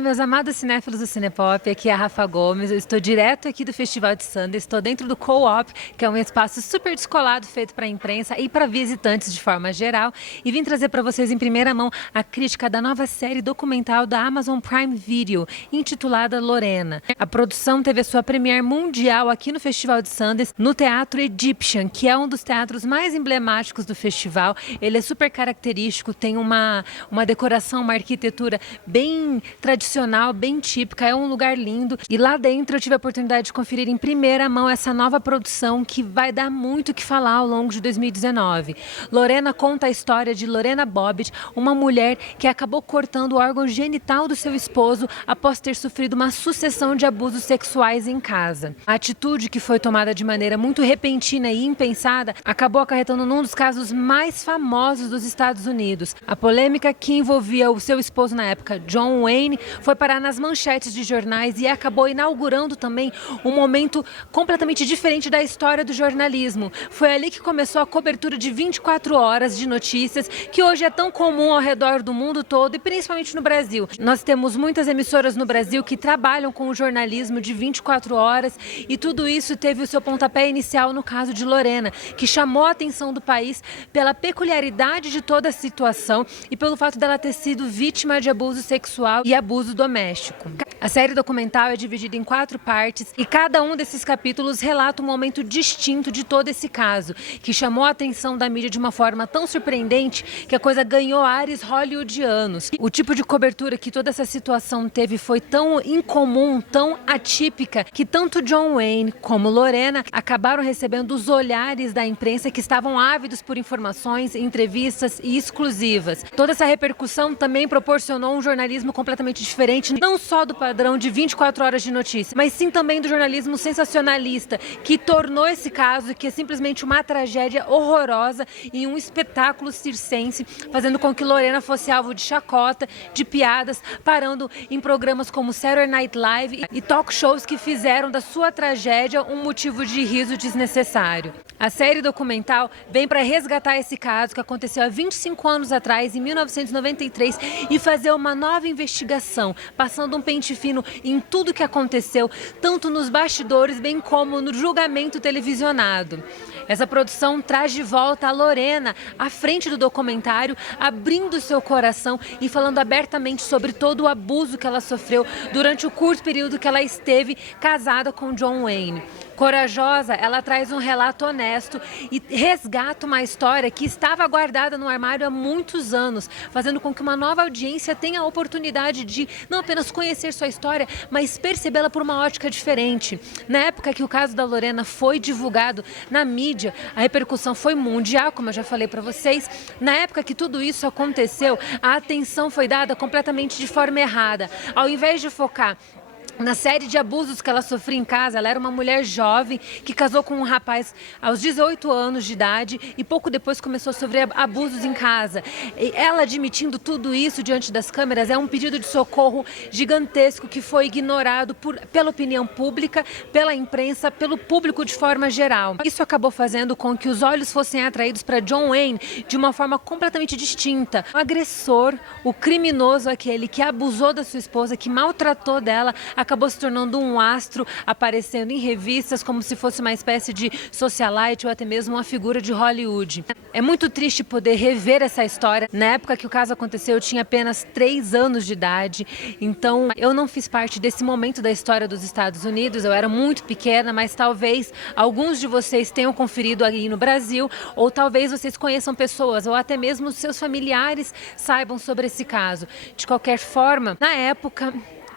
Olá, meus amados cinéfilos do Cinepop, aqui é a Rafa Gomes, eu estou direto aqui do Festival de Sundance, estou dentro do Co-op, que é um espaço super descolado feito para a imprensa e para visitantes de forma geral, e vim trazer para vocês em primeira mão a crítica da nova série documental da Amazon Prime Video, intitulada Lorena. A produção teve a sua premiere mundial aqui no Festival de Sundance, no Teatro Egyptian, que é um dos teatros mais emblemáticos do festival. Ele é super característico, tem uma decoração, uma arquitetura bem tradicional, bem típica, é um lugar lindo. E lá dentro eu tive a oportunidade de conferir em primeira mão essa nova produção que vai dar muito o que falar ao longo de 2019. Lorena conta a história de Lorena Bobbitt, uma mulher que acabou cortando o órgão genital do seu esposo após ter sofrido uma sucessão de abusos sexuais em casa. A atitude, que foi tomada de maneira muito repentina e impensada, acabou acarretando num dos casos mais famosos dos Estados Unidos. A polêmica que envolvia o seu esposo na época, John Wayne, foi parar nas manchetes de jornais e acabou inaugurando também um momento completamente diferente da história do jornalismo. Foi ali que começou a cobertura de 24 horas de notícias, que hoje é tão comum ao redor do mundo todo e principalmente no Brasil. Nós temos muitas emissoras no Brasil que trabalham com o jornalismo de 24 horas e tudo isso teve o seu pontapé inicial no caso de Lorena, que chamou a atenção do país pela peculiaridade de toda a situação e pelo fato dela ter sido vítima de abuso sexual e abuso doméstico. A série documental é dividida em 4 partes e cada um desses capítulos relata um momento distinto de todo esse caso, que chamou a atenção da mídia de uma forma tão surpreendente que a coisa ganhou ares hollywoodianos. O tipo de cobertura que toda essa situação teve foi tão incomum, tão atípica, que tanto John Wayne como Lorena acabaram recebendo os olhares da imprensa, que estavam ávidos por informações, entrevistas e exclusivas. Toda essa repercussão também proporcionou um jornalismo completamente diferente, não só do padrão de 24 horas de notícia, mas sim também do jornalismo sensacionalista, que tornou esse caso, que é simplesmente uma tragédia horrorosa, em um espetáculo circense, fazendo com que Lorena fosse alvo de chacota, de piadas, parando em programas como Saturday Night Live e talk shows que fizeram da sua tragédia um motivo de riso desnecessário. A série documental vem para resgatar esse caso que aconteceu há 25 anos atrás, em 1993, e fazer uma nova investigação, passando um pente fino em tudo que aconteceu, tanto nos bastidores bem como no julgamento televisionado. Essa produção traz de volta a Lorena à frente do documentário, abrindo seu coração e falando abertamente sobre todo o abuso que ela sofreu durante o curto período que ela esteve casada com John Wayne. Corajosa, ela traz um relato honesto e resgata uma história que estava guardada no armário há muitos anos, fazendo com que uma nova audiência tenha a oportunidade de não apenas conhecer sua história, mas percebê-la por uma ótica diferente. Na época que o caso da Lorena foi divulgado na mídia, a repercussão foi mundial, como eu já falei para vocês. Na época que tudo isso aconteceu, a atenção foi dada completamente de forma errada. Ao invés de focar na série de abusos que ela sofria em casa, ela era uma mulher jovem que casou com um rapaz aos 18 anos de idade e pouco depois começou a sofrer abusos em casa. E ela admitindo tudo isso diante das câmeras é um pedido de socorro gigantesco que foi ignorado pela opinião pública, pela imprensa, pelo público de forma geral. Isso acabou fazendo com que os olhos fossem atraídos para John Wayne de uma forma completamente distinta. O agressor, o criminoso, aquele que abusou da sua esposa, que maltratou dela, acabou se tornando um astro, aparecendo em revistas como se fosse uma espécie de socialite ou até mesmo uma figura de Hollywood. É muito triste poder rever essa história. Na época que o caso aconteceu, eu tinha apenas 3 anos de idade, então eu não fiz parte desse momento da história dos Estados Unidos, eu era muito pequena, mas talvez alguns de vocês tenham conferido aí no Brasil, ou talvez vocês conheçam pessoas, ou até mesmo seus familiares saibam sobre esse caso. De qualquer forma, na época,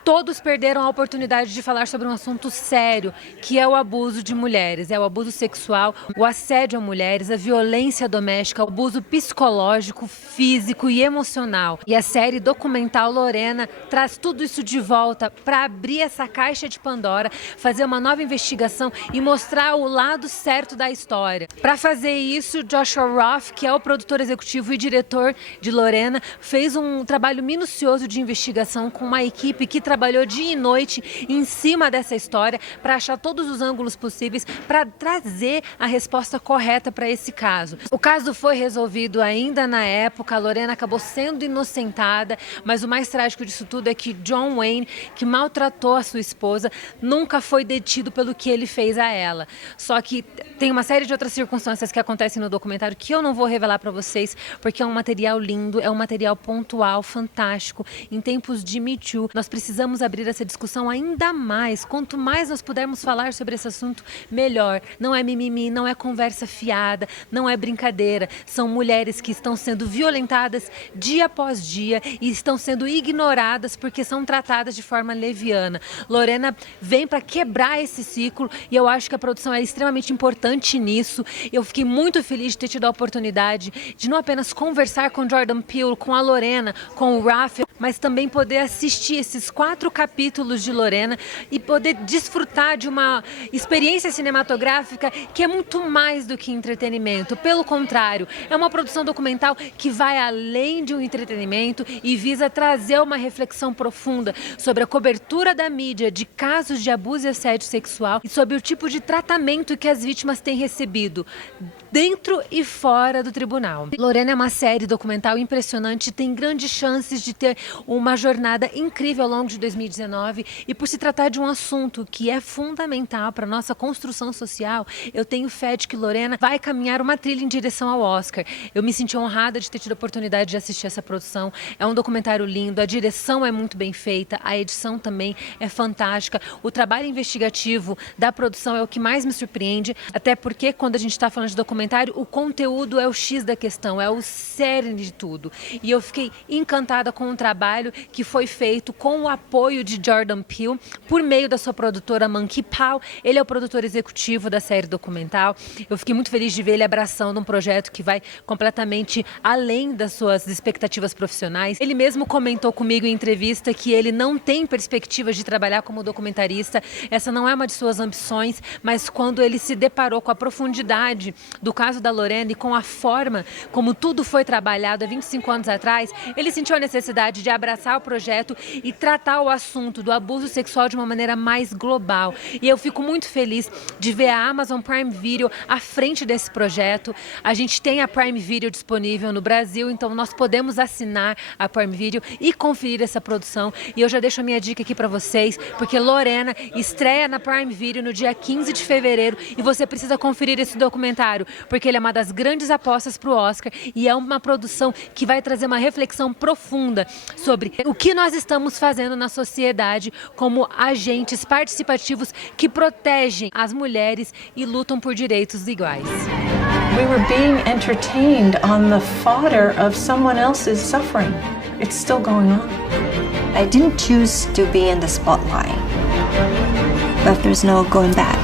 todos perderam a oportunidade de falar sobre um assunto sério, que é o abuso de mulheres, é o abuso sexual, o assédio a mulheres, a violência doméstica, o abuso psicológico, físico e emocional. E a série documental Lorena traz tudo isso de volta para abrir essa caixa de Pandora, fazer uma nova investigação e mostrar o lado certo da história. Para fazer isso, Joshua Roth, que é o produtor executivo e diretor de Lorena, fez um trabalho minucioso de investigação com uma equipe que trabalhou dia e noite em cima dessa história para achar todos os ângulos possíveis para trazer a resposta correta para esse caso. O caso foi resolvido ainda na época, a Lorena acabou sendo inocentada, mas o mais trágico disso tudo é que John Wayne, que maltratou a sua esposa, nunca foi detido pelo que ele fez a ela. Só que tem uma série de outras circunstâncias que acontecem no documentário que eu não vou revelar para vocês, porque é um material lindo, é um material pontual, fantástico. Em tempos de Me Too, nós precisamos abrir essa discussão ainda mais. Quanto mais nós pudermos falar sobre esse assunto, melhor. Não é mimimi, não é conversa fiada, não é brincadeira. São mulheres que estão sendo violentadas dia após dia e estão sendo ignoradas porque são tratadas de forma leviana. Lorena vem para quebrar esse ciclo e eu acho que a produção é extremamente importante nisso. Eu fiquei muito feliz de ter tido a oportunidade de não apenas conversar com Jordan Peele, com a Lorena, com o Raphael, mas também poder assistir esses 4 capítulos de Lorena e poder desfrutar de uma experiência cinematográfica que é muito mais do que entretenimento. Pelo contrário, é uma produção documental que vai além de um entretenimento e visa trazer uma reflexão profunda sobre a cobertura da mídia de casos de abuso e assédio sexual e sobre o tipo de tratamento que as vítimas têm recebido dentro e fora do tribunal. Lorena é uma série documental impressionante, tem grandes chances de ter uma jornada incrível ao longo de 2019 e por se tratar de um assunto que é fundamental para a nossa construção social, eu tenho fé de que Lorena vai caminhar uma trilha em direção ao Oscar. Eu me senti honrada de ter tido a oportunidade de assistir essa produção. É um documentário lindo, a direção é muito bem feita, a edição também é fantástica. O trabalho investigativo da produção é o que mais me surpreende, até porque quando a gente está falando de documentário, o conteúdo é o X da questão, é o cerne de tudo. E eu fiquei encantada com o trabalho que foi feito com o apoio de Jordan Peele, por meio da sua produtora Monkey Paw. Ele é o produtor executivo da série documental. Eu fiquei muito feliz de ver ele abraçando um projeto que vai completamente além das suas expectativas profissionais. Ele mesmo comentou comigo em entrevista que ele não tem perspectivas de trabalhar como documentarista. Essa não é uma de suas ambições, mas quando ele se deparou com a profundidade do caso da Lorena e com a forma como tudo foi trabalhado há 25 anos atrás, ele sentiu a necessidade de abraçar o projeto e tratar o assunto do abuso sexual de uma maneira mais global. E eu fico muito feliz de ver a Amazon Prime Video à frente desse projeto. A gente tem a Prime Video disponível no Brasil, então nós podemos assinar a Prime Video e conferir essa produção. E eu já deixo a minha dica aqui para vocês, porque Lorena estreia na Prime Video no dia 15 de fevereiro e você precisa conferir esse documentário, porque ele é uma das grandes apostas para o Oscar e é uma produção que vai trazer uma reflexão profunda sobre o que nós estamos fazendo na sociedade como agentes participativos que protegem as mulheres e lutam por direitos iguais. We were being entertained on the fodder of someone else's suffering. It's still going on. I didn't choose to be in the spotlight, but there's no going back.